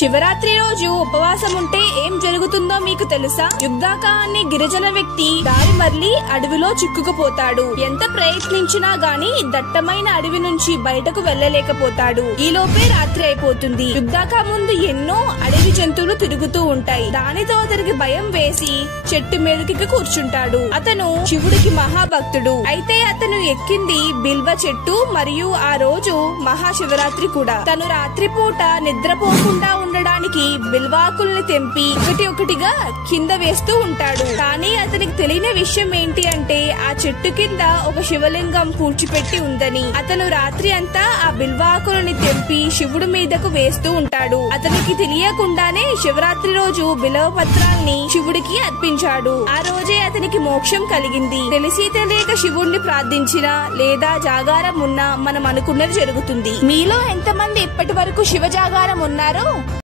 శివరాత్రి రోజు ఉపవాసం ఉంటే ఏం జరుగుతుందో మీకు తెలుసా? యుగ్ధాకా అనే గిరిజన వ్యక్తి దారి మరలి అడవిలో చిక్కుకుపోతాడు. ఎంత ప్రయత్నించినా గాని దట్టమైన అడవి నుంచి బయటకు వెళ్లలేకపోతాడు. ఈలోపే రాత్రి అయిపోతుంది. యుగ్ధాకా ముందు ఎన్నో అడవి జంతువులు తిరుగుతూ ఉంటాయి. దానితో అతనికి భయం వేసి చెట్టు మీదకి కూర్చుంటాడు. అతను శివుడికి మహాభక్తుడు. అయితే అతను ఎక్కింది బిల్వ చెట్టు మరియు ఆ రోజు మహాశివరాత్రి కూడా. తను రాత్రిపూట నిద్రపోకుండా ఉండడానికి బిల్వాకుల్ని తెంపి ఒకటిగా కింద వేస్తూ ఉంటాడు. కానీ అతనికి తెలియని విషయం ఏంటి అంటే ఆ చెట్టు కింద ఒక శివలింగం పూడ్చిపెట్టి ఉందని. అతను రాత్రి అంతా ఆ బిల్వాకులని తెంపి శివుడి మీదకు వేస్తూ ఉంటాడు. అతనికి తెలియకుండానే శివరాత్రి రోజు బిల్వ పత్రాల్ని శివుడికి అర్పించాడు. ఆ రోజే అతనికి మోక్షం కలిగింది. తెలిసి తెలియక శివుడిని ప్రార్థించినా లేదా జాగారం ఉన్నా మనం అనుకున్నది జరుగుతుంది. మీలో ఎంతమంది ఇప్పటి వరకు శివ జాగారం ఉన్నారో